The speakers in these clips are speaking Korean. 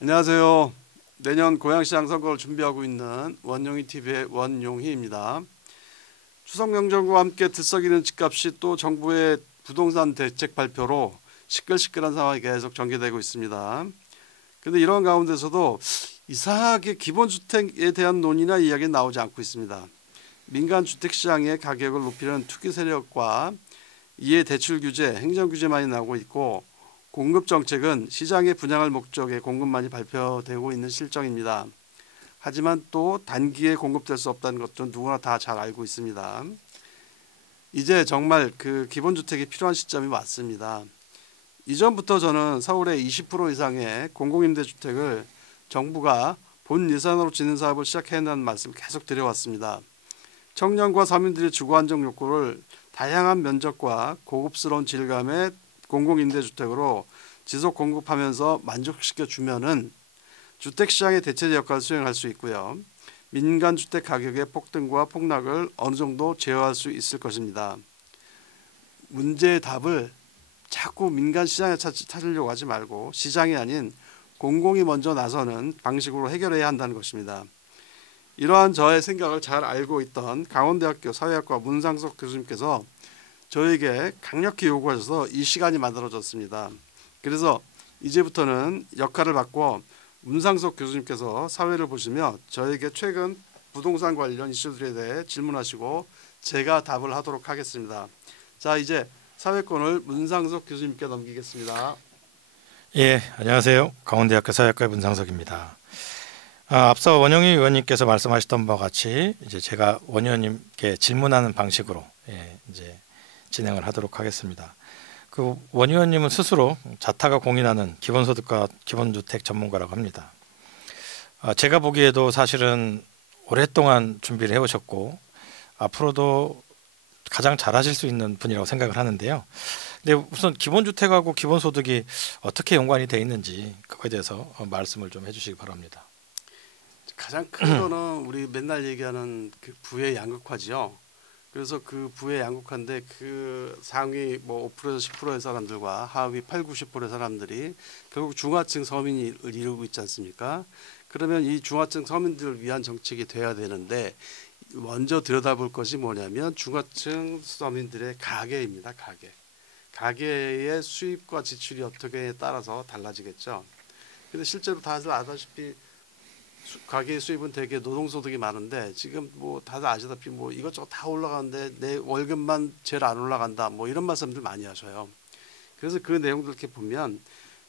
안녕하세요. 내년 고양시장 선거를 준비하고 있는 원용희 TV의 원용희입니다. 추석 명절과 함께 들썩이는 집값이 또 정부의 부동산 대책 발표로 시끌시끌한 상황이 계속 전개되고 있습니다. 그런데 이런 가운데서도 이상하게 기본주택에 대한 논의나 이야기는 나오지 않고 있습니다. 민간 주택시장의 가격을 높이려는 투기 세력과 이해 대출 규제, 행정 규제만이 나오고 있고, 공급 정책은 시장에 분양할 목적의 공급만이 발표되고 있는 실정입니다. 하지만 또 단기에 공급될 수 없다는 것도 누구나 다 잘 알고 있습니다. 이제 정말 그 기본주택이 필요한 시점이 왔습니다. 이전부터 저는 서울의 20% 이상의 공공임대주택을 정부가 본 예산으로 짓는 사업을 시작해야 한다는 말씀을 계속 드려왔습니다. 청년과 서민들의 주거안정 욕구를 다양한 면적과 고급스러운 질감의 공공임대주택으로 지속 공급하면서 만족시켜 주면은 주택시장의 대체 역할을 수행할 수 있고요. 민간 주택 가격의 폭등과 폭락을 어느 정도 제어할 수 있을 것입니다. 문제의 답을 자꾸 민간 시장에 찾으려고 하지 말고 시장이 아닌 공공이 먼저 나서는 방식으로 해결해야 한다는 것입니다. 이러한 저의 생각을 잘 알고 있던 강원대학교 사회학과 문상석 교수님께서 저에게 강력히 요구하셔서 이 시간이 만들어졌습니다. 그래서 이제부터는 역할을 바꿔 문상석 교수님께서 사회를 보시며 저에게 최근 부동산 관련 이슈들에 대해 질문하시고 제가 답을 하도록 하겠습니다. 자, 이제 사회권을 문상석 교수님께 넘기겠습니다. 예, 안녕하세요. 강원대학교 사회학과의 문상석입니다. 앞서 원영희 의원님께서 말씀하셨던 바와 같이 이제 제가 원 의원님께 질문하는 방식으로 이제 진행을 하도록 하겠습니다. 그 원 의원님은 스스로 자타가 공인하는 기본소득과 기본주택 전문가라고 합니다. 제가 보기에도 사실은 오랫동안 준비를 해오셨고 앞으로도 가장 잘하실 수 있는 분이라고 생각을 하는데요. 근데 우선 기본주택하고 기본소득이 어떻게 연관이 되어 있는지 그거에 대해서 말씀을 좀 해주시기 바랍니다. 가장 큰 거는 우리 맨날 얘기하는 그 부의 양극화지요. 그래서 그 부의 양극화인데 그 상위 뭐 5%에서 10%의 사람들과 하위 8, 90%의 사람들이 결국 중하층 서민을 이루고 있지 않습니까? 그러면 이 중하층 서민들을 위한 정책이 돼야 되는데 먼저 들여다볼 것이 뭐냐면 중하층 서민들의 가계입니다. 가계의 수입과 지출이 어떻게에 따라서 달라지겠죠. 근데 실제로 다들 아다시피 가계 수입은 대개 노동소득이 많은데 지금 뭐 다들 아시다시피 뭐 이것저것 다 올라가는데 내 월급만 제일 안 올라간다 뭐 이런 말씀들 많이 하셔요. 그래서 그 내용들 이렇게 보면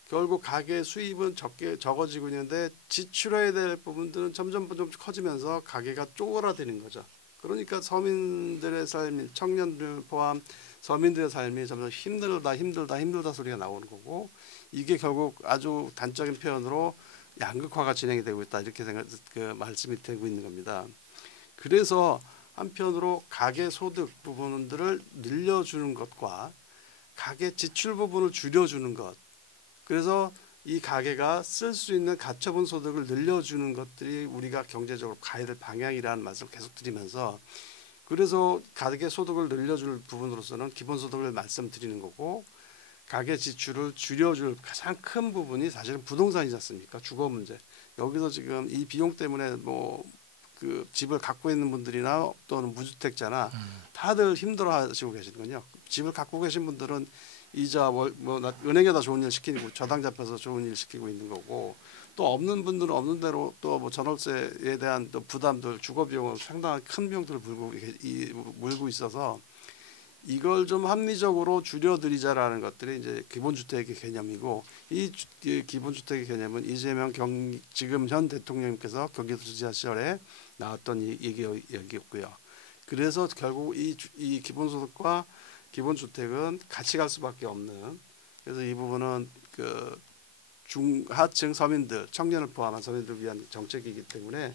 결국 가계 수입은 적어지고 있는데 지출해야 될 부분들은 점점 커지면서 가계가 쪼그라드는 거죠. 그러니까 서민들의 삶, 청년들 포함 서민들의 삶이 점점 힘들다 소리가 나오는 거고, 이게 결국 아주 단적인 표현으로 양극화가 진행이 되고 있다 이렇게 말씀이 되고 있는 겁니다. 그래서 한편으로 가계 소득 부분들을 늘려주는 것과 가계 지출 부분을 줄여주는 것, 그래서 이 가계가 쓸 수 있는 가처분 소득을 늘려주는 것들이 우리가 경제적으로 가야 될 방향이라는 말씀을 계속 드리면서, 그래서 가계 소득을 늘려줄 부분으로서는 기본소득을 말씀드리는 거고, 가계 지출을 줄여줄 가장 큰 부분이 사실은 부동산이지 않습니까? 주거 문제. 여기서 지금 이 비용 때문에 뭐 그 집을 갖고 있는 분들이나 또는 무주택자나 다들 힘들어하시고 계시는군요. 집을 갖고 계신 분들은 이자 은행에다 좋은 일 시키고 저당 잡혀서 좋은 일 시키고 있는 거고, 또 없는 분들은 없는 대로 또 뭐 전월세에 대한 또 부담들, 주거 비용을 상당히 큰 비용들을 물고 있어서 이걸 좀 합리적으로 줄여드리자라는 것들이 이제 기본주택의 개념이고, 이 기본주택의 개념은 이재명 지금 현 대통령님께서 경기도지사 시절에 나왔던 얘기였고요. 그래서 결국 이 기본소득과 기본주택은 같이 갈 수밖에 없는, 그래서 이 부분은 그 중하층 서민들, 청년을 포함한 서민들을 위한 정책이기 때문에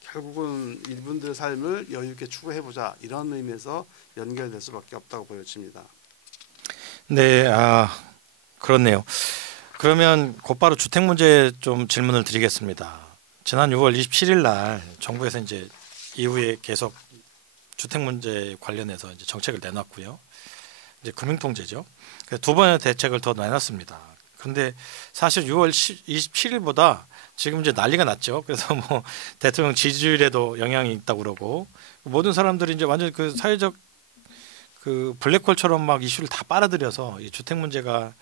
결국은 이분들의 삶을 여유 있게 추구해보자 이런 의미에서 연결될 수밖에 없다고 보여집니다. 네, 그렇네요. 그러면 곧바로 주택 문제 좀 질문을 드리겠습니다. 지난 6월 27일 날 정부에서 이제 이후에 계속 주택 문제 관련해서 이제 정책을 내놨고요. 이제 금융통제죠. 두 번의 대책을 더 내놨습니다. 근데 사실 6월 27일보다 지금 이제 난리가 났죠. 그래서 뭐 대통령 지지율에도 영향이 있다고 그러고 모든 사람들이 이제 완전 그 사회적 그 블랙홀처럼 막 이슈를 다 빨아들여서 이 주택 문제가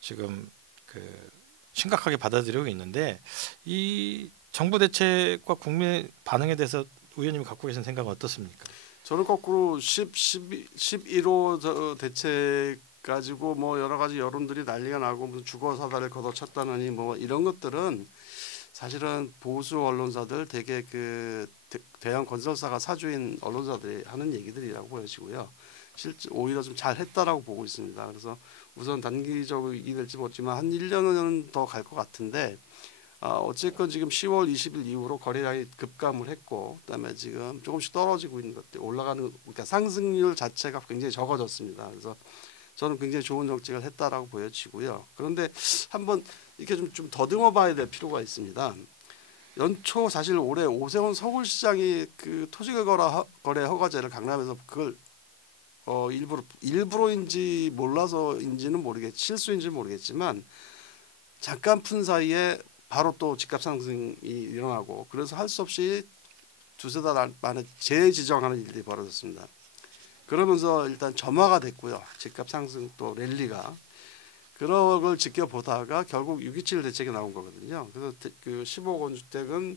지금 그 심각하게 받아들이고 있는데 이 정부 대책과 국민 반응에 대해서 의원님이 갖고 계신 생각은 어떻습니까? 저는 거꾸로 11호 대책 가지고 뭐 여러 가지 여론들이 난리가 나고 무슨 주거 사다를 걷어찼다느니 뭐 이런 것들은 사실은 보수 언론사들 되게 그 대형 건설사가 사주인 언론사들이 하는 얘기들이라고 보여지고요. 실제 오히려 좀 잘했다라고 보고 있습니다. 그래서 우선 단기적으로 이익될지 모르지만 한 1년은 더 갈 것 같은데 어쨌건 지금 10월 20일 이후로 거래량이 급감을 했고 그다음에 지금 조금씩 떨어지고 있는 것들 올라가는 그러니까 상승률 자체가 굉장히 적어졌습니다. 그래서 저는 굉장히 좋은 정책을 했다라고 보여지고요. 그런데 한번 이렇게 좀 더듬어 봐야 될 필요가 있습니다. 연초 사실 올해 오세훈 서울시장이 그 토지거래 허가제를 강남에서 그걸 일부러인지 몰라서인지는 실수인지 모르겠지만 잠깐 푼 사이에 바로 또 집값 상승이 일어나고 그래서 할 수 없이 두세 달 만에 재지정하는 일들이 벌어졌습니다. 그러면서 일단 점화가 됐고요. 집값 상승 또 랠리가 그런 걸 지켜보다가 결국 627 대책이 나온 거거든요. 그래서 그 15억 원 주택은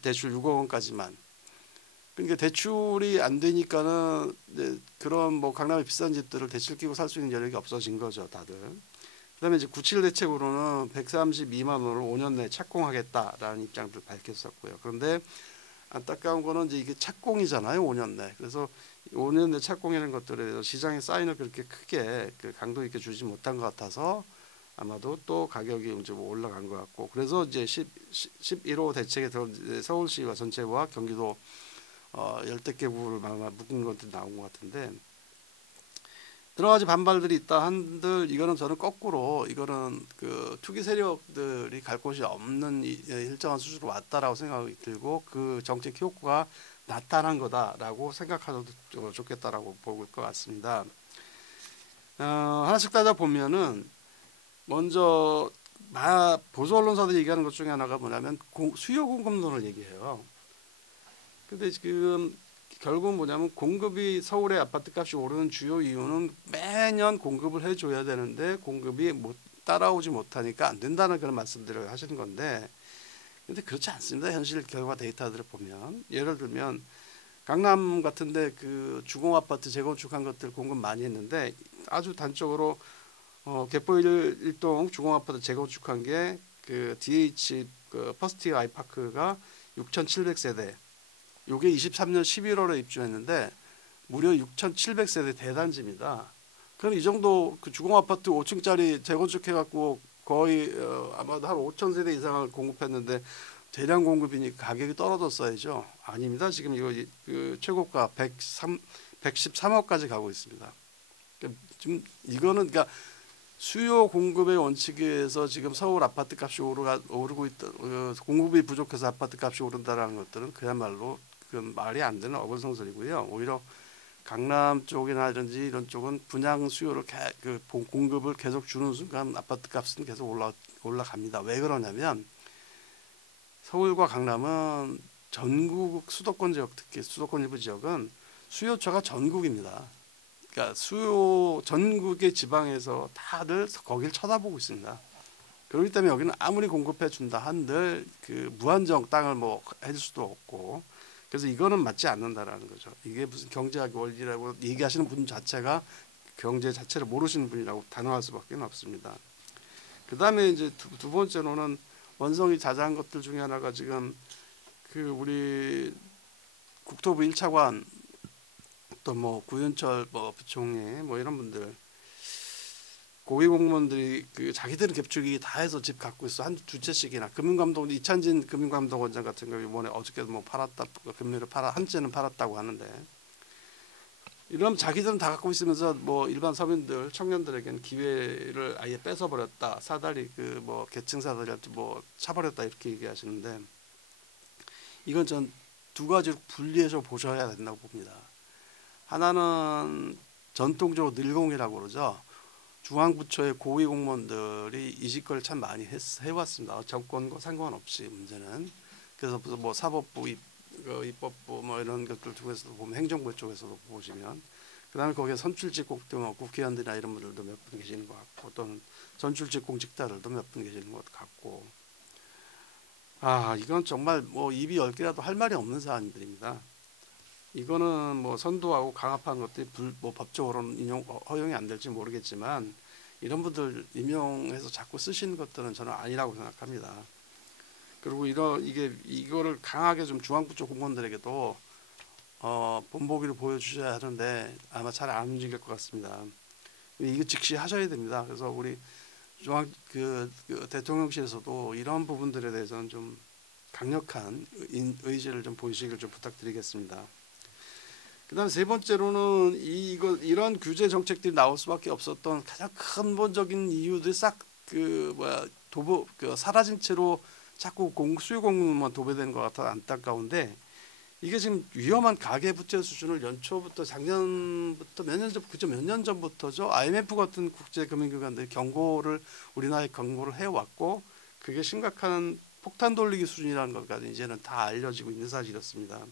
대출 6억 원까지만. 그러니까 대출이 안 되니까는 이제 그런 뭐 강남의 비싼 집들을 대출 끼고 살 수 있는 여력이 없어진 거죠, 다들. 그다음에 이제 97 대책으로는 132만 원을 5년 내에 착공하겠다라는 입장들 밝혔었고요. 그런데 안타까운 거는 이제 이게 착공이잖아요, 5년 내. 그래서 5년 내 착공이라는 것들에 대해서 시장의 사인을 그렇게 크게 그 강도 있게 주지 못한 것 같아서 아마도 또 가격이 이제 뭐 올라간 것 같고 그래서 이제 11호 대책에 서울시와 전체와 경기도 열댓 개 구를 묶은 것들이 나온 것 같은데 여러 가지 반발들이 있다 한들 이거는 저는 거꾸로 이거는 그 투기 세력들이 갈 곳이 없는 일정한 수준으로 왔다라고 생각이 들고 그 정책 효과가 나타난 거다라고 생각하셔도 좋겠다라고 볼 것 같습니다. 하나씩 따져 보면은 먼저 보수 언론사들이 얘기하는 것 중에 하나가 뭐냐면 수요 공급론을 얘기해요. 근데 지금 결국은 뭐냐면 공급이 서울의 아파트값이 오르는 주요 이유는 매년 공급을 해줘야 되는데 공급이 따라오지 못하니까 안 된다는 그런 말씀들을 하시는 건데 근데 그렇지 않습니다. 현실 결과 데이터들을 보면 예를 들면 강남 같은데 그 주공 아파트 재건축한 것들 공급 많이 했는데 아주 단적으로 개포 1동 주공 아파트 재건축한 게 그 DH 그 퍼스트 아이파크가 6,700세대 요게 23년 11월에 입주했는데 무려 6,700세대 대단지입니다. 그럼 이 정도 그 주공 아파트 5층짜리 재건축해갖고 거의 아마도 한 5,000세대 이상을 공급했는데 대량 공급이니 가격이 떨어졌어야죠. 아닙니다. 지금 이거 그 최고가 113억까지 가고 있습니다. 그러니까 지금 이거는 그러니까 수요 공급의 원칙에 의해서 지금 서울 아파트 값이 오르고 있다. 공급이 부족해서 아파트 값이 오른다라는 것들은 그야말로 그 말이 안 되는 어불성설이고요. 오히려 강남 쪽이나든지 이런 쪽은 분양 수요를 공급을 계속 주는 순간 아파트 값은 계속 올라갑니다. 왜 그러냐면 서울과 강남은 전국 수도권 지역 특히 수도권 일부 지역은 수요처가 전국입니다. 그러니까 전국의 지방에서 다들 거길 쳐다보고 있습니다. 그렇기 때문에 여기는 아무리 공급해 준다 한들 그 무한정 땅을 뭐 해줄 수도 없고 그래서 이거는 맞지 않는다라는 거죠. 이게 무슨 경제학 원리라고 얘기하시는 분 자체가 경제 자체를 모르시는 분이라고 단언할 수밖에 없습니다. 그 다음에 이제 두 번째로는 원성이 자자한 것들 중에 하나가 지금 그 우리 국토부 1차관 또 뭐 구윤철 뭐 부총리 뭐 이런 분들 고위 공무원들이 그 자기들은 갭주기 다 해서 집 갖고 있어 한 두 채씩이나 금융감독 이찬진 금융감독원장 같은 경우 이번에 어저께도 뭐 팔았다 금리를 한 채는 팔았다고 하는데 이러면 자기들은 다 갖고 있으면서 뭐 일반 서민들 청년들에게는 기회를 아예 뺏어 버렸다 사다리 그 뭐 계층 사다리한테 뭐 차버렸다 이렇게 얘기하시는데 이건 전 두 가지로 분리해서 보셔야 된다고 봅니다. 하나는 전통적으로 늘공이라고 그러죠. 중앙부처의 고위 공무원들이 이 짓거리를 참 많이 해왔습니다. 정권과 상관없이 문제는. 그래서 뭐 사법부, 입법부 뭐 이런 것들 중에서도 보면 행정부 쪽에서도 보시면 그다음에 거기에 선출직 국회의원들이나 이런 분들도 몇 분 계시는 것 같고 또는 전출직 공직자들도 몇 분 계시는 것 같고 이건 정말 뭐 입이 10개라도 할 말이 없는 사안들입니다. 이거는 뭐 선도하고 강압하는 것들이 뭐 법적으로는 허용이 안 될지 모르겠지만 이런 분들 임용해서 자꾸 쓰시는 것들은 저는 아니라고 생각합니다. 그리고 이거를 강하게 좀 중앙부 쪽 공무원들에게도 본보기를 보여주셔야 하는데 아마 잘 안 움직일 것 같습니다. 이거 즉시 하셔야 됩니다. 그래서 우리 중앙 대통령실에서도 이런 부분들에 대해서는 좀 강력한 의지를 좀 보이시길 좀 부탁드리겠습니다. 그다음 세 번째로는 이런 규제 정책들이 나올 수밖에 없었던 가장 근본적인 이유들이 싹 사라진 채로 자꾸 수요 공무만 도배되는 것 같아 안타까운데 이게 지금 위험한 가계부채 수준을 연초부터 작년부터 몇 년 전부터죠. IMF 같은 국제금융기관들이 우리나라에 경고를 해왔고 그게 심각한 폭탄 돌리기 수준이라는 것까지 이제는 다 알려지고 있는 사실이었습니다.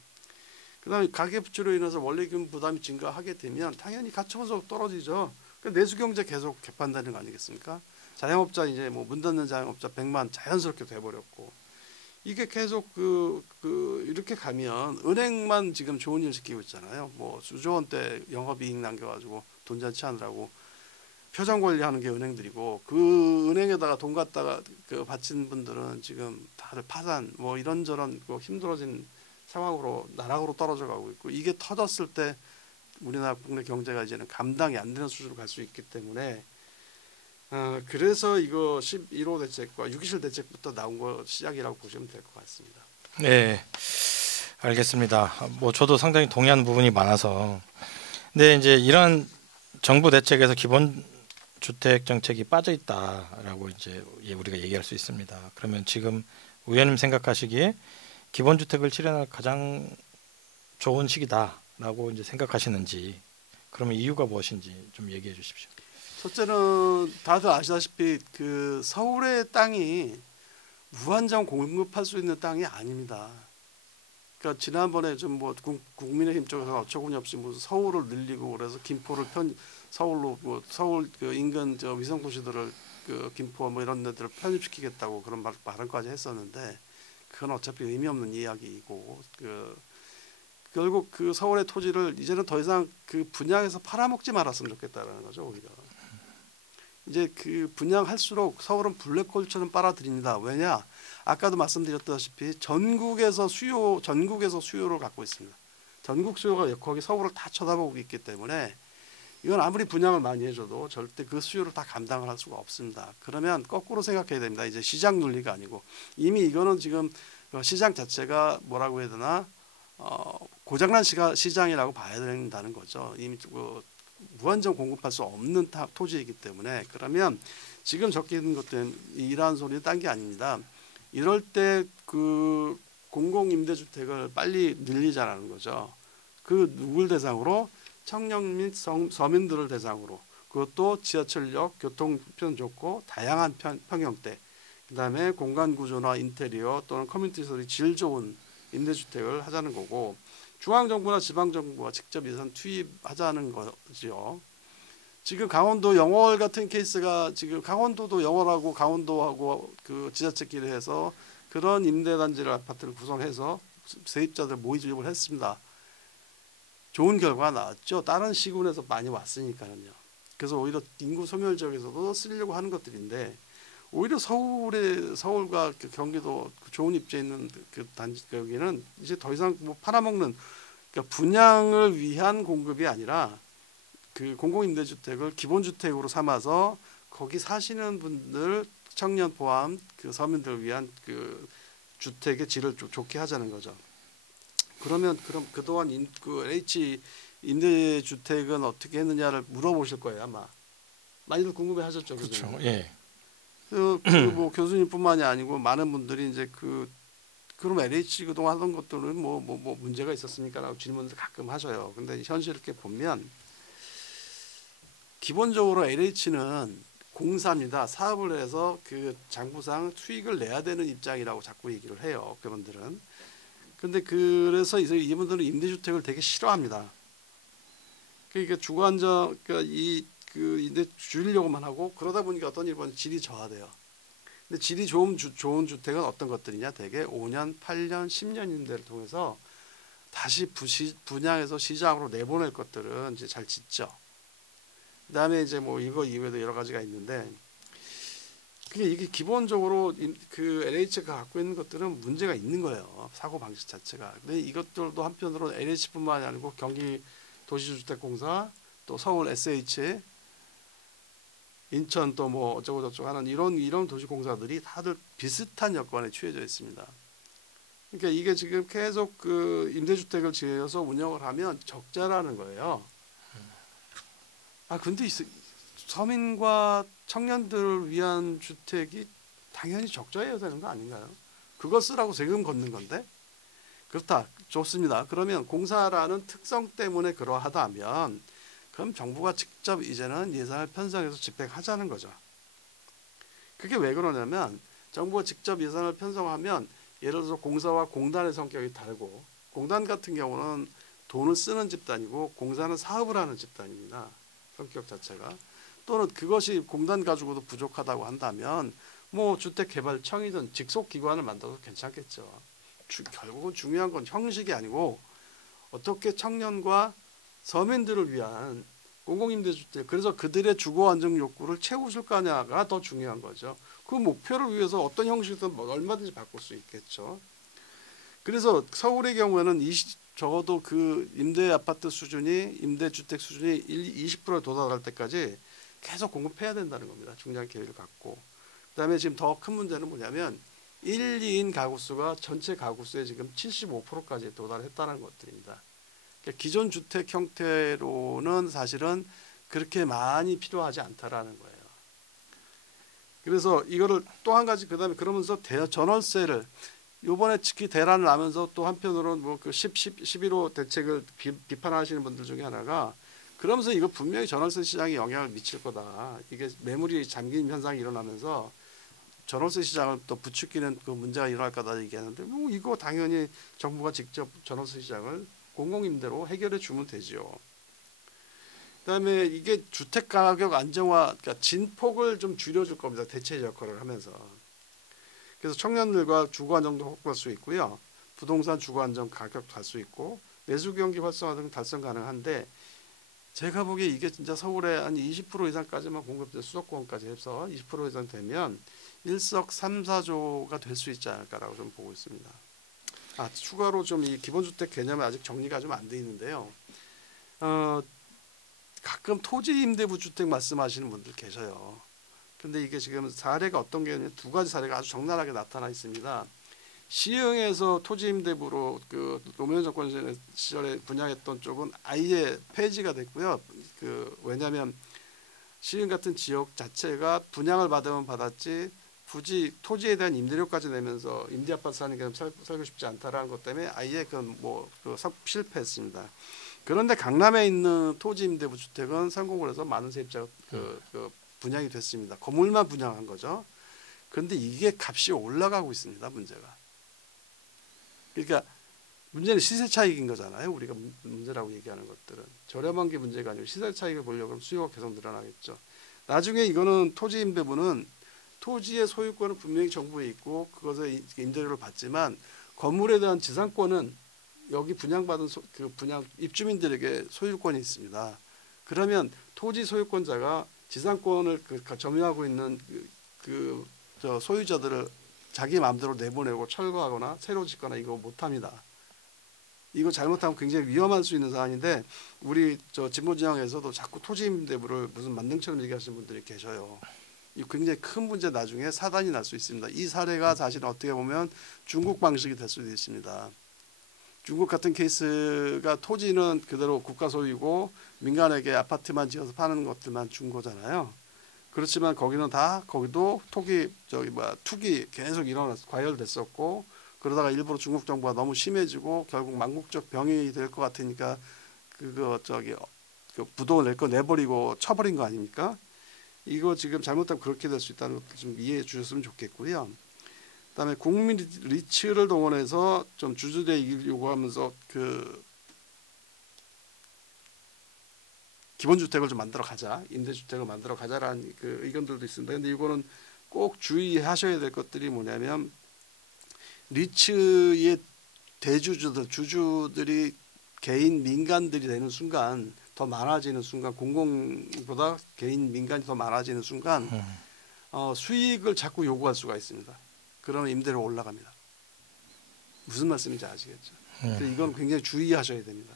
그다음에 가계부채로 인해서 원리금 부담이 증가하게 되면 당연히 가처분속 떨어지죠. 내수경제 계속 개판되는 거 아니겠습니까? 자영업자 이제 뭐 문 닫는 자영업자 100만 자연스럽게 돼버렸고 이게 계속 이렇게 가면 은행만 지금 좋은 일 시키고 있잖아요. 뭐 수조 원대 영업이익 남겨가지고 돈 잔치 하느라고 표정 관리하는 게 은행들이고 그 은행에다가 돈 갖다가 바친 분들은 지금 다들 파산 뭐 이런저런 힘들어진 상황으로 나락으로 떨어져 가고 있고 이게 터졌을 때 우리나라 국내 경제가 이제는 감당이 안 되는 수준으로 갈 수 있기 때문에 그래서 이거 11호 대책과 6.27 대책부터 나온 거 시작이라고 보시면 될 것 같습니다. 네, 알겠습니다. 뭐 저도 상당히 동의하는 부분이 많아서 근데 이제 이런 정부 대책에서 기본 주택 정책이 빠져 있다라고 이제 우리가 얘기할 수 있습니다. 그러면 지금 의원님 생각하시기에 기본 주택을 실현할 가장 좋은 시기다라고 이제 생각하시는지 그러면 이유가 무엇인지 좀 얘기해 주십시오. 첫째는 다들 아시다시피 서울의 땅이 무한정 공급할 수 있는 땅이 아닙니다. 그러니까 지난번에 좀 뭐 국민의힘 쪽에서 어처구니없이 무슨 서울을 늘리고 그래서 김포를 서울로 뭐 서울 인근 위성 도시들을 김포 뭐 이런 데들을 편입시키겠다고 그런 발언까지 했었는데 그건 어차피 의미 없는 이야기이고 결국 서울의 토지를 이제는 더 이상 분양해서 팔아먹지 말았으면 좋겠다라는 거죠. 오히려 이제 분양할수록 서울은 블랙홀처럼 빨아들입니다. 왜냐? 아까도 말씀드렸다시피 전국에서 수요를 갖고 있습니다. 전국 수요가 거기 서울을 다 쳐다보고 있기 때문에 이건 아무리 분양을 많이 해줘도 절대 그 수요를 다 감당을 할 수가 없습니다. 그러면 거꾸로 생각해야 됩니다. 이제 시장 논리가 아니고 이미 이거는 지금 시장 자체가 뭐라고 해야 되나 고장난 시장이라고 봐야 된다는 거죠. 이미 무한정 공급할 수 없는 토지이기 때문에 그러면 지금 적혀 있는 것들은 이러한 소리는 딴 게 아닙니다. 이럴 때 공공임대주택을 빨리 늘리자라는 거죠. 누굴 대상으로 청년 및 서민들을 대상으로 그것도 지하철역 교통편 좋고 다양한 평형대 그다음에 공간 구조나 인테리어 또는 커뮤니티 시설이 질 좋은 임대주택을 하자는 거고 중앙정부나 지방정부가 직접 예산 투입하자는 거죠. 지금 강원도 영월 같은 케이스가 지금 강원도도 영월하고 강원도하고 지자체끼리 해서 그런 임대단지를 아파트를 구성해서 세입자들 모집을 했습니다. 좋은 결과가 나왔죠. 다른 시군에서 많이 왔으니까요. 그래서 오히려 인구 소멸 지역에서도 쓰려고 하는 것들인데 오히려 서울과 경기도 좋은 입지에 있는 단지 여기는 이제 더 이상 뭐 팔아먹는 그러니까 분양을 위한 공급이 아니라 공공임대주택을 기본주택으로 삼아서 거기 사시는 분들 청년 포함 서민들을 위한 주택의 질을 좋게 하자는 거죠. 그럼 그동안 LH 임대주택은 어떻게 했느냐를 물어보실 거예요 아마. 많이들 궁금해하셨죠. 그렇죠. 교수님. 예. 뭐 교수님뿐만이 아니고 많은 분들이 이제 그럼 LH 그동안 하던 것들은 뭐 문제가 있었습니까라고 질문을 가끔 하셔요. 근데 현실 이렇게 보면 기본적으로 LH는 공사입니다. 사업을 해서 그 장부상 수익을 내야 되는 입장이라고 자꾸 얘기를 해요. 그분들은. 근데 그래서 이제 이분들은 임대주택을 되게 싫어합니다. 그러니까 주거 안정, 그러니까 그 임대 줄이려고만 하고 그러다 보니까 어떤 일이 보면 질이 저하돼요. 근데 질이 좋은 주택은 어떤 것들이냐? 대개 5년, 8년, 10년 임대를 통해서 다시 분양해서 시장으로 내보낼 것들은 이제 잘 짓죠. 그다음에 이제 뭐 이거 이외에도 여러 가지가 있는데 이게 기본적으로 그 LH가 갖고 있는 것들은 문제가 있는 거예요. 사고 방식 자체가. 근데 이것들도 한편으로 LH뿐만이 아니고 경기 도시주택공사, 또 서울 SH, 인천 또 뭐 어쩌고 저쩌고 하는 이런 도시공사들이 다들 비슷한 여건에 처해져 있습니다. 그러니까 이게 지금 계속 그 임대주택을 지어서 운영을 하면 적자라는 거예요. 근데 서민과 청년들을 위한 주택이 당연히 적자여야 되는 거 아닌가요? 그거 쓰라고 세금 걷는 건데. 그렇다. 좋습니다. 그러면 공사라는 특성 때문에 그러하다면 그럼 정부가 직접 이제는 예산을 편성해서 집행하자는 거죠. 그게 왜 그러냐면 정부가 직접 예산을 편성하면 예를 들어서 공사와 공단의 성격이 다르고 공단 같은 경우는 돈을 쓰는 집단이고 공사는 사업을 하는 집단입니다. 성격 자체가. 또는 그것이 공단 가지고도 부족하다고 한다면 뭐 주택개발청이든 직속기관을 만들어도 괜찮겠죠. 결국은 중요한 건 형식이 아니고 어떻게 청년과 서민들을 위한 공공임대주택, 그래서 그들의 주거 안정 욕구를 채우실 거냐가 더 중요한 거죠. 그 목표를 위해서 어떤 형식이든 얼마든지 바꿀 수 있겠죠. 그래서 서울의 경우에는 적어도 그 임대 아파트 수준이 임대주택 수준이 20%에 도달할 때까지 계속 공급해야 된다는 겁니다. 중장 계획을 갖고. 그다음에 지금 더 큰 문제는 뭐냐면 1, 2인 가구 수가 전체 가구 수의 지금 75%까지 도달했다는 것들입니다. 그러니까 기존 주택 형태로는 사실은 그렇게 많이 필요하지 않다라는 거예요. 그래서 이거를 또 한 가지 그다음에 그러면서 전월세를 요번에 특히 대란을 하면서 또 한편으로는 뭐 그 11호 대책을 비판하시는 분들 중에 하나가 그러면서 이거 분명히 전월세 시장에 영향을 미칠 거다. 이게 매물이 잠긴 현상이 일어나면서 전월세 시장을 또 부추기는 그 문제가 일어날 거다 얘기하는데 뭐 이거 당연히 정부가 직접 전월세 시장을 공공임대로 해결해 주면 되죠. 그다음에 이게 주택 가격 안정화, 그러니까 진폭을 좀 줄여줄 겁니다. 대체 역할을 하면서. 그래서 청년들과 주거 안정도 확보할 수 있고요. 부동산 주거 안정 가격도 할 수 있고 내수 경기 활성화 등 달성 가능한데 제가 보기에 이게 진짜 서울에 한 20% 이상까지만 공급돼 수도권까지 해서 20% 이상 되면 일석삼사조가 될 수 있지 않을까라고 좀 보고 있습니다. 추가로 좀 이 기본주택 개념이 아직 정리가 좀 안 돼 있는데요. 가끔 토지 임대부 주택 말씀하시는 분들 계셔요. 근데 이게 지금 사례가 어떤 게 있냐면 두 가지 사례가 아주 적나라하게 나타나 있습니다. 시흥에서 토지 임대부로 그 노무현 정권 시절에 분양했던 쪽은 아예 폐지가 됐고요. 왜냐하면 시흥 같은 지역 자체가 분양을 받으면 받았지 굳이 토지에 대한 임대료까지 내면서 임대 아파트 사는 게 살고 싶지 않다라는 것 때문에 아예 실패했습니다. 그런데 강남에 있는 토지 임대부 주택은 성공을 해서 많은 세입자가 분양이 됐습니다. 건물만 분양한 거죠. 그런데 이게 값이 올라가고 있습니다. 문제가. 그러니까 문제는 시세 차익인 거잖아요. 우리가 문제라고 얘기하는 것들은 저렴한 게 문제가 아니고 시세 차익을 보려고 하면 수요가 계속 늘어나겠죠. 나중에 이거는 토지 임대부는 토지의 소유권은 분명히 정부에 있고 그것에 임대료를 받지만 건물에 대한 지상권은 여기 분양받은 분양 입주민들에게 소유권이 있습니다. 그러면 토지 소유권자가 지상권을 점유하고 있는 소유자들을 자기 마음대로 내보내고 철거하거나 새로 짓거나 이거 못합니다. 이거 잘못하면 굉장히 위험할 수 있는 사안인데 우리 진보진영에서도 자꾸 토지 임대부를 무슨 만능처럼 얘기하시는 분들이 계셔요. 이 굉장히 큰 문제 나중에 사단이 날 수 있습니다. 이 사례가 사실 어떻게 보면 중국 방식이 될 수도 있습니다. 중국 같은 케이스가 토지는 그대로 국가 소유고 민간에게 아파트만 지어서 파는 것들만 준 거잖아요. 그렇지만 거기도 투기 계속 과열됐었고 그러다가 일부러 중국 정부가 너무 심해지고 결국 망국적 병이 될 것 같으니까 그 부도 낼 거 내버리고 쳐버린 거 아닙니까? 이거 지금 잘못하면 그렇게 될 수 있다는 것도 좀 이해해 주셨으면 좋겠고요. 그다음에 국민 리츠를 동원해서 좀 주주대 이익을 요구하면서 그 기본주택을 좀 만들어 가자, 임대주택을 만들어 가자라는 그 의견들도 있습니다. 근데 이거는 꼭 주의하셔야 될 것들이 뭐냐면 리츠의 대주주들, 주주들이 개인 민간들이 되는 순간 더 많아지는 순간 공공보다 개인 민간이 더 많아지는 순간 수익을 자꾸 요구할 수가 있습니다. 그러면 임대료가 올라갑니다. 무슨 말씀인지 아시겠죠? 그래서 이건 굉장히 주의하셔야 됩니다.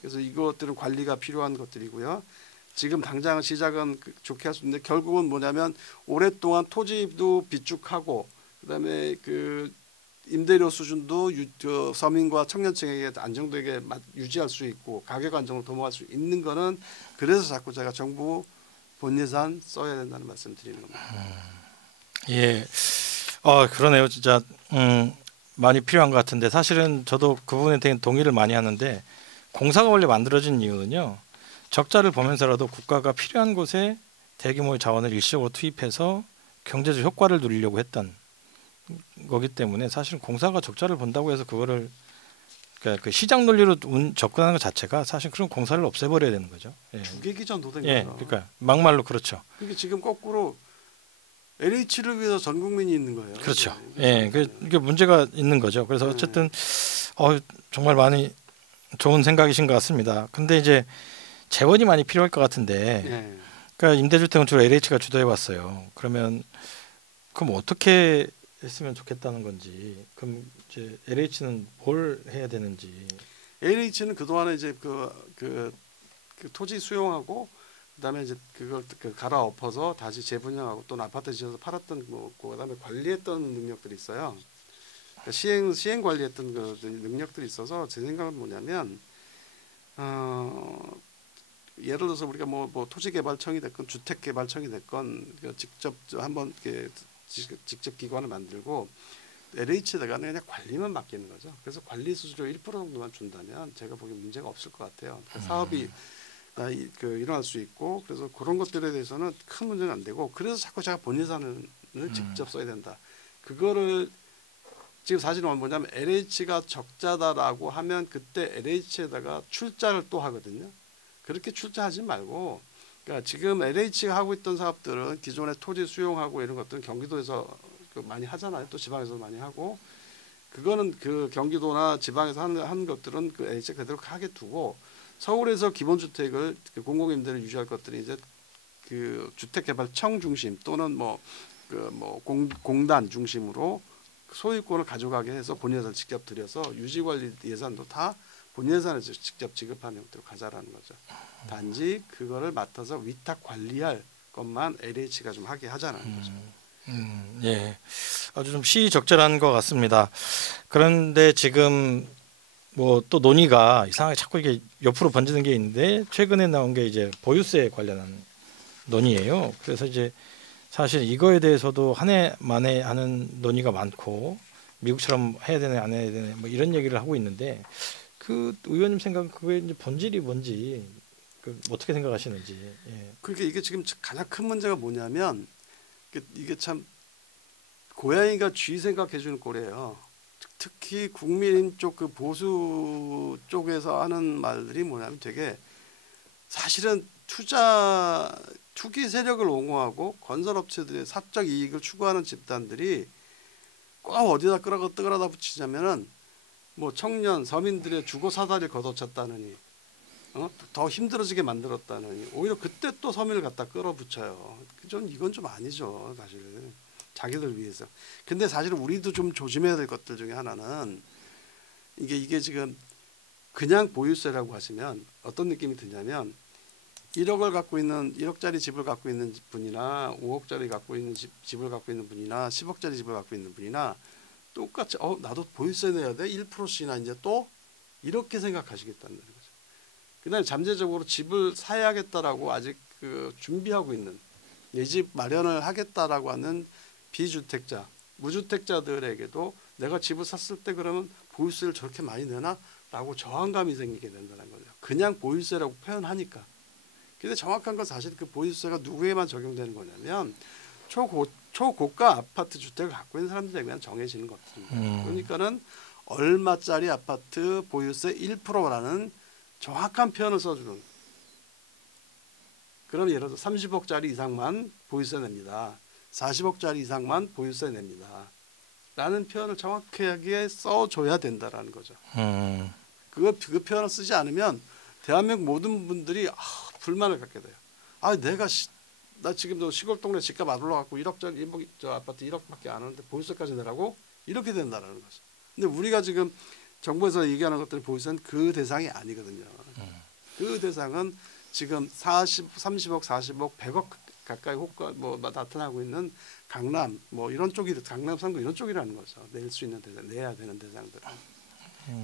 그래서 이것들은 관리가 필요한 것들이고요. 지금 당장 시작은 좋게 할 수 있는데 결국은 뭐냐면 오랫동안 토지도 비축하고 그다음에 그 임대료 수준도 서민과 청년층에게 안정되게 유지할 수 있고 가격 안정으로 넘어갈 수 있는 거는 그래서 자꾸 제가 정부 본 예산 써야 된다는 말씀 드리는 겁니다. 예, 그러네요. 진짜 많이 필요한 것 같은데 사실은 저도 그 부분에 대해 동의를 많이 하는데 공사가 원래 만들어진 이유는요. 적자를 보면서라도 국가가 필요한 곳에 대규모의 자원을 일시적으로 투입해서 경제적 효과를 누리려고 했던 거기 때문에 사실 공사가 적자를 본다고 해서 그거를 그러니까 그 시장 논리로 접근하는 것 자체가 사실 그런 공사를 없애버려야 되는 거죠. 예. 주객이전 도된 예, 거죠. 그러니까 막말로 그렇죠. 그게 지금 거꾸로 LH를 위해서 전 국민이 있는 거예요. 그렇죠. 네. 예, 이게 문제가 있는 거죠. 그래서 어쨌든 정말 많이 좋은 생각이신 것 같습니다. 근데 이제 재원이 많이 필요할 것 같은데, 네. 그러니까 임대주택은 주로 LH가 주도해 왔어요. 그럼 어떻게 했으면 좋겠다는 건지, 그럼 이제 LH는 뭘 해야 되는지. LH는 그 동안에 이제 그 토지 수용하고 그다음에 이제 그걸 갈아엎어서 다시 재분양하고 또 아파트 지어서 팔았던 거고 그다음에 관리했던 능력들이 있어요. 그러니까 시행 관리했던 그 능력들이 있어서 제 생각은 뭐냐면 예를 들어서 우리가 뭐 토지개발청이 됐건 주택개발청이 됐건 직접 한번 직접 기관을 만들고 LH에다가 그냥 관리만 맡기는 거죠. 그래서 관리 수수료 1% 정도만 준다면 제가 보기엔 문제가 없을 것 같아요. 그러니까 사업이 일어날 수 있고 그래서 그런 것들에 대해서는 큰 문제는 안 되고 그래서 자꾸 제가 본 예산을 직접 써야 된다. 그거를 지금 사실은 뭐냐면 LH가 적자다라고 하면 그때 LH에다가 출자를 또 하거든요. 그렇게 출자하지 말고 그러니까 지금 LH가 하고 있던 사업들은 기존의 토지 수용하고 이런 것들은 경기도에서 많이 하잖아요. 또 지방에서 많이 하고 그거는 그 경기도나 지방에서 하는 것들은 그 LH가 그대로 하게 두고 서울에서 기본주택을 공공임대를 유지할 것들이 이제 그 주택개발청 중심 또는 공단 중심으로 소유권을 가져가게 해서 본예산 직접 들여서 유지관리 예산도 다 본예산에서 직접 지급하는 형태로 가자라는 거죠. 단지 그거를 맡아서 위탁 관리할 것만 LH가 좀 하게 하자는 거죠. 예, 아주 좀 시의적절한 것 같습니다. 그런데 지금 또 논의가 이상하게 자꾸 이게 옆으로 번지는 게 있는데 최근에 나온 게 이제 보유세 관련한 논의예요. 그래서 이제 사실 이거에 대해서도 한 해 만에 하는 논의가 많고 미국처럼 해야 되네 안 해야 되네 뭐 이런 얘기를 하고 있는데 그 의원님 생각은 그게 이제 본질이 뭔지 어떻게 생각하시는지. 예. 그러니까 이게 지금 가장 큰 문제가 뭐냐면 이게 참 고양이가 쥐 생각해 주는 꼴이에요. 특히 국민의힘 쪽 그 보수 쪽에서 하는 말들이 뭐냐면 되게 사실은 투기 세력을 옹호하고 건설업체들의 사적 이익을 추구하는 집단들이 꼭 어디다 끌어다 붙이자면은 뭐 청년 서민들의 주거 사다리를 걷어찼다느니 더 힘들어지게 만들었다느니 오히려 그때 또 서민을 갖다 끌어붙여요. 이건 좀 아니죠 사실. 자기들 위해서. 근데 사실 우리도 좀 조심해야 될 것들 중에 하나는 이게 지금 그냥 보유세라고 하시면 어떤 느낌이 드냐면 1억을 갖고 있는 1억짜리 집을 갖고 있는 분이나 5억짜리 갖고 있는 집을 갖고 있는 분이나 10억짜리 집을 갖고 있는 분이나 똑같이 나도 보유세 내야 돼 1%씩이나 이제 또 이렇게 생각하시겠다는 거죠. 그다음에 잠재적으로 집을 사야겠다라고 아직 준비하고 있는 내 집 마련을 하겠다라고 하는 비주택자, 무주택자들에게도 내가 집을 샀을 때 그러면 보유세를 저렇게 많이 내나? 라고 저항감이 생기게 된다는 거죠. 그냥 보유세라고 표현하니까. 근데 정확한 건 사실 그 보유세가 누구에만 적용되는 거냐면 초고가 아파트 주택을 갖고 있는 사람들에게만 정해지는 것들입니다. 그러니까는 얼마짜리 아파트 보유세 1%라는 정확한 표현을 써주는. 그럼 예를 들어 30억짜리 이상만 보유세 냅니다. 40억짜리 이상만 보유세 냅니다. 라는 표현을 정확하게 써줘야 된다라는 거죠. 그 표현을 쓰지 않으면 대한민국 모든 분들이 불만을 갖게 돼요. 나 지금도 시골 동네 집값 안 올라갔고 1억짜리 저 아파트 1억밖에 안 하는데 보유세까지 내라고 이렇게 된다라는 거죠. 근데 우리가 지금 정부에서 얘기하는 것들이 보유세는 그 대상이 아니거든요. 그 대상은 지금 30억, 40억, 100억 가까이 호가 뭐 나타나고 있는 강남 뭐 이런 쪽이 강남 상구 이런 쪽이라는 거죠. 낼 수 있는 대상, 내야 되는 대상들.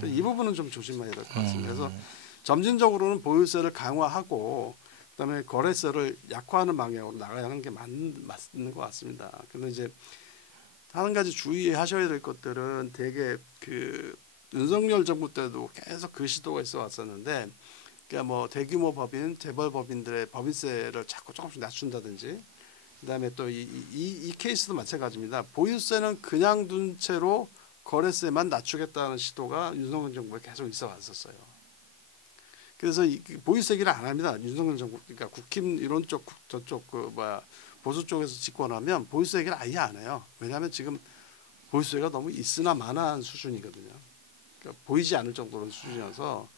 이 부분은 좀 조심해야 될 것 같습니다. 그래서 점진적으로는 보유세를 강화하고 그다음에 거래세를 약화하는 방향으로 나가야 하는 게 맞는 것 같습니다. 그런데 이제 한 가지 주의하셔야 될 것들은 되게 그 윤석열 정부 때도 계속 그 시도가 있어 왔었는데, 그러니까 뭐 대규모 법인, 재벌 법인들의 법인세를 자꾸 조금씩 낮춘다든지, 그다음에 또 이 케이스도 마찬가지입니다. 보유세는 그냥 둔 채로 거래세만 낮추겠다는 시도가 윤석열 정부에 계속 있어 왔었어요. 그래서 보유세 얘기를 안 합니다. 윤석열 정부, 그러니까 국힘 이런 쪽, 저쪽 보수 쪽에서 집권하면 보유세 얘기를 아예 안 해요. 왜냐하면 지금 보유세가 너무 있으나 마나한 수준이거든요. 그러니까 보이지 않을 정도로 수준이어서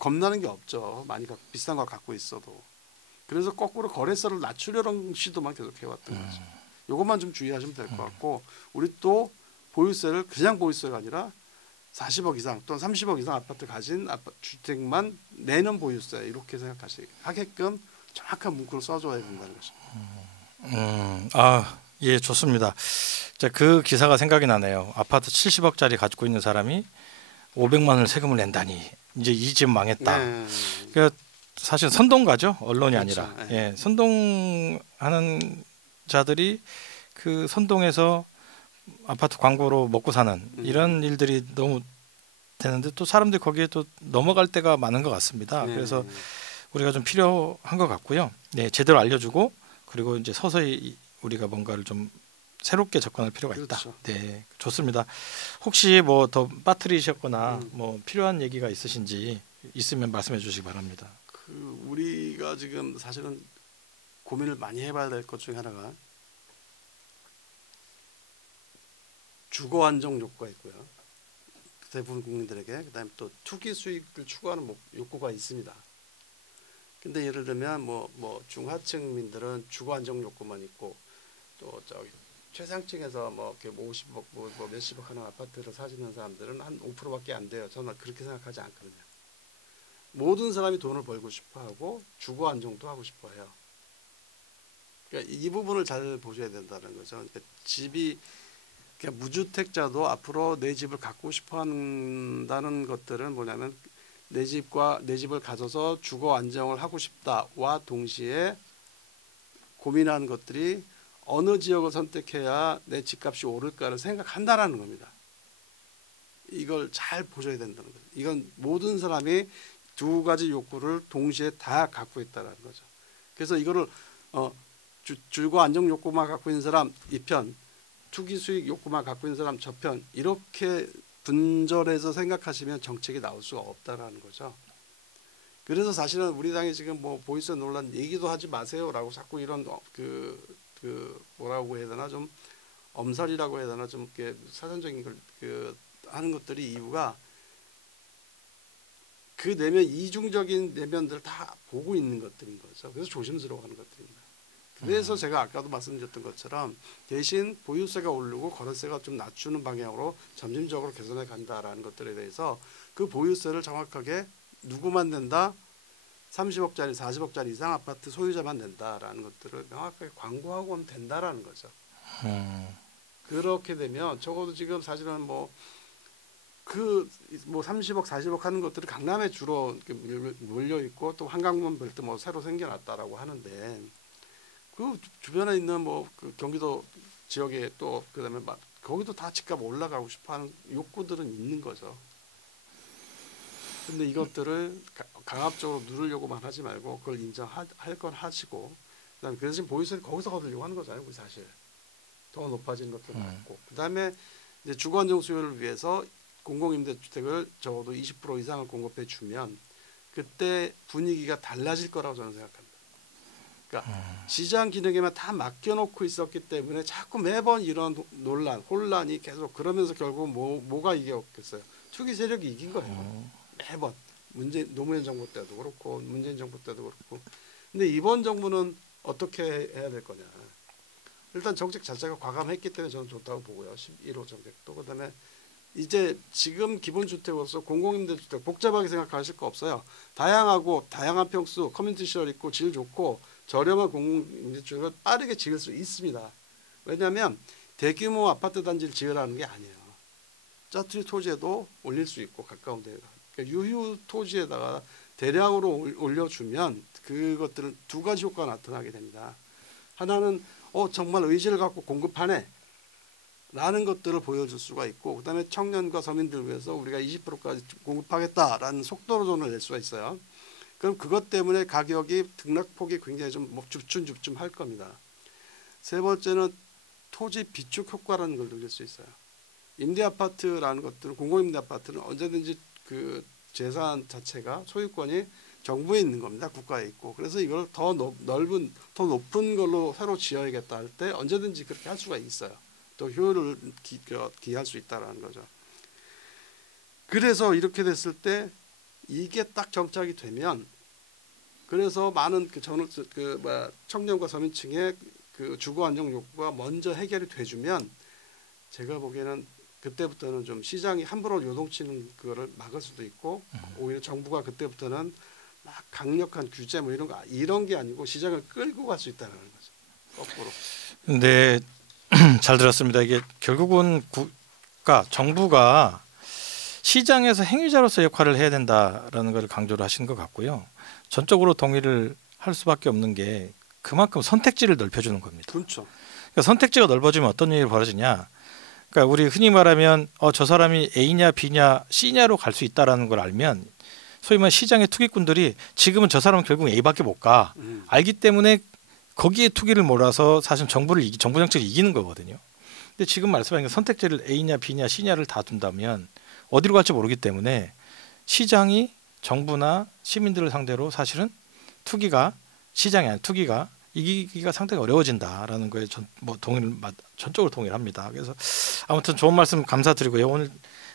겁나는 게 없죠. 많이 비싼 거 갖고 있어도. 그래서 거꾸로 거래세를 낮추려는 시도만 계속 해왔던 거죠. 이것만 좀 주의하시면 될 것 같고, 우리 또 보유세를 그냥 보유세가 아니라 40억 이상 또는 30억 이상 아파트 가진 주택만 내는 보유세 이렇게 하게끔 정확한 문구를 써줘야 된다는 거죠. 예, 좋습니다. 그 기사가 생각이 나네요. 아파트 70억짜리 가지고 있는 사람이 500만 원을 세금을 낸다니 이제 이 집 망했다. 네. 그러니까 사실 선동가죠. 언론이 그렇죠. 아니라. 네. 예, 선동하는 자들이 그 선동해서 아파트 광고로 먹고 사는 이런 일들이 너무 되는데 또 사람들이 거기에 또 넘어갈 때가 많은 것 같습니다. 네. 그래서 우리가 좀 필요한 것 같고요. 네, 제대로 알려주고 그리고 이제 서서히 우리가 뭔가를 좀 새롭게 접근할 필요가 있다. 그렇죠. 네, 좋습니다. 혹시 뭐 더 빠뜨리셨거나 뭐 필요한 얘기가 있으신지 있으면 말씀해 주시기 바랍니다. 우리가 지금 사실은 고민을 많이 해봐야 될 것 중에 하나가 주거 안정 욕구가 있고요. 대부분 국민들에게. 그다음에 또 투기 수익을 추구하는 욕구가 있습니다. 근데 예를 들면 뭐 중하층민들은 주거 안정 욕구만 있고, 또 저기 최상층에서 뭐 50억 뭐 몇십억 하는 아파트를 사시는 사람들은 한 5%밖에 안 돼요. 저는 그렇게 생각하지 않거든요. 모든 사람이 돈을 벌고 싶어하고 주거 안정도 하고 싶어해요. 그러니까 이 부분을 잘 보셔야 된다는 거죠. 그러니까 그러니까 무주택자도 앞으로 내 집을 갖고 싶어한다는 것들은 뭐냐면 내 집을 가져서 주거 안정을 하고 싶다와 동시에 고민하는 것들이 어느 지역을 선택해야 내 집값이 오를까를 생각한다라는 겁니다. 이걸 잘 보셔야 된다는 거죠. 이건 모든 사람이 두 가지 욕구를 동시에 다 갖고 있다는 거죠. 그래서 이거를 주거 안정 욕구만 갖고 있는 사람 이편, 투기 수익 욕구만 갖고 있는 사람 저편, 이렇게 분절해서 생각하시면 정책이 나올 수가 없다라는 거죠. 그래서 사실은 우리 당이 지금 뭐 보이스 논란 얘기도 하지 마세요라고 자꾸 이런 뭐라고 해야 되나, 좀 엄살이라고 해야 되나, 좀 이렇게 사전적인 걸 하는 것들이 이유가 그 내면 이중적인 내면들을 다 보고 있는 것들인 거죠. 그래서 조심스러워하는 것들입니다. 그래서 제가 아까도 말씀드렸던 것처럼 대신 보유세가 오르고 거래세가 좀 낮추는 방향으로 점진적으로 개선해 간다라는 것들에 대해서 그 보유세를 정확하게 누구만 낸다, 30억짜리 40억짜리 이상 아파트 소유자만 낸다라는 것들을 명확하게 광고하고 하면 된다라는 거죠. 그렇게 되면 적어도 지금 사실은 뭐 30억 40억 하는 것들이 강남에 주로 몰려 있고 또 한강문 별도 뭐 새로 생겨났다라고 하는데, 그 주변에 있는 그 경기도 지역에 또 그다음에 거기도 다 집값 올라가고 싶어하는 욕구들은 있는 거죠. 근데 이것들을 강압적으로 누르려고만 하지 말고 그걸 인정할 건 하시고, 그다음에 그래서 지금 보유세를 거기서 거두려고 하는 거잖아요, 우리 사실. 더 높아지는 것도 많고. 그다음에 이제 주거 안정 수요를 위해서 공공임대주택을 적어도 20% 이상을 공급해 주면 그때 분위기가 달라질 거라고 저는 생각합니다. 그러니까 시장 기능에만 다 맡겨놓고 있었기 때문에 자꾸 매번 이런 논란, 혼란이 계속 그러면서 결국 뭐가 이겼겠어요? 투기 세력이 이긴 거예요. 매번 노무현 정부 때도 그렇고 문재인 정부 때도 그렇고. 근데 이번 정부는 어떻게 해야 될 거냐? 일단 정책 자체가 과감했기 때문에 저는 좋다고 보고요. 11호 정책도. 그다음에 이제 지금 기본주택으로서 공공임대주택 복잡하게 생각하실 거 없어요. 다양하고 다양한 평수, 커뮤니티 시설 있고 질 좋고 저렴한 공공임대주택을 빠르게 지을 수 있습니다. 왜냐하면 대규모 아파트 단지를 지으라는 게 아니에요. 짜투리 토지에도 올릴 수 있고 가까운 데가. 그러니까 유휴 토지에다가 대량으로 올려주면 그것들은 두 가지 효과가 나타나게 됩니다. 하나는 정말 의지를 갖고 공급하네 라는 것들을 보여줄 수가 있고, 그다음에 청년과 서민들을 위해서 우리가 20%까지 공급하겠다라는 속도론을 낼 수가 있어요. 그럼 그것 때문에 가격이 등락폭이 굉장히 좀 줍춤줍춤 할 겁니다. 세 번째는 토지 비축 효과라는 걸 누릴 수 있어요. 임대아파트라는 것들은, 공공임대아파트는 언제든지 그 재산 자체가 소유권이 정부에 있는 겁니다. 국가에 있고. 그래서 이걸 더 높은 걸로 새로 지어야겠다 할 때 언제든지 그렇게 할 수가 있어요. 또 효율을 기할 수 있다라는 거죠. 그래서 이렇게 됐을 때 이게 딱 정착이 되면, 그래서 많은 청년과 서민층의 그 주거 안정 욕구가 먼저 해결이 돼주면, 제가 보기에는 그때부터는 좀 시장이 함부로 요동치는 그거를 막을 수도 있고, 오히려 정부가 그때부터는 막 강력한 규제 뭐 이런 게 아니고 시장을 끌고 갈 수 있다는 거죠. 거꾸로. 네, 잘 들었습니다. 이게 결국은 정부가 시장에서 행위자로서 역할을 해야 된다라는 걸 강조를 하신 것 같고요. 전적으로 동의를 할 수밖에 없는 게 그만큼 선택지를 넓혀주는 겁니다. 그렇죠. 그러니까 선택지가 넓어지면 어떤 일이 벌어지냐? 그러니까 우리 흔히 말하면 저 사람이 A냐 B냐 C냐로 갈 수 있다라는 걸 알면, 소위 말해 시장의 투기꾼들이 지금은 저 사람은 결국 A밖에 못 가. 알기 때문에 거기에 투기를 몰아서 사실 정부 정책을 이기는 거거든요. 근데 지금 말씀하신 선택지를 A냐 B냐 C냐를 다 둔다면 어디로 갈지 모르기 때문에 시장이 정부나 시민들을 상대로 사실은 시장이 아닌 투기가 이기기가 상당히 어려워진다라는 거에 전적으로 동의를 합니다. 그래서 아무튼 좋은 말씀 감사드리고요. 오늘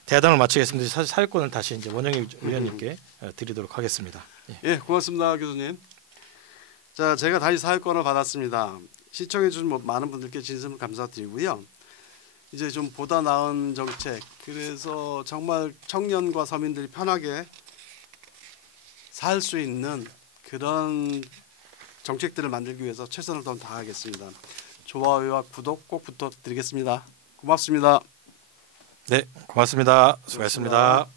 대담을 마치겠습니다. 사실 사회권을 다시 이제 원영희 의원님께 드리도록 하겠습니다. 예, 고맙습니다, 교수님. 자, 제가 다시 사회권을 받았습니다. 시청해 주신 많은 분들께 진심으로 감사드리고요. 이제 좀 보다 나은 정책, 그래서 정말 청년과 서민들이 편하게 살 수 있는 그런 정책들을 만들기 위해서 최선을 다하겠습니다. 좋아요와 구독 꼭 부탁드리겠습니다. 고맙습니다. 네, 고맙습니다. 수고하셨습니다.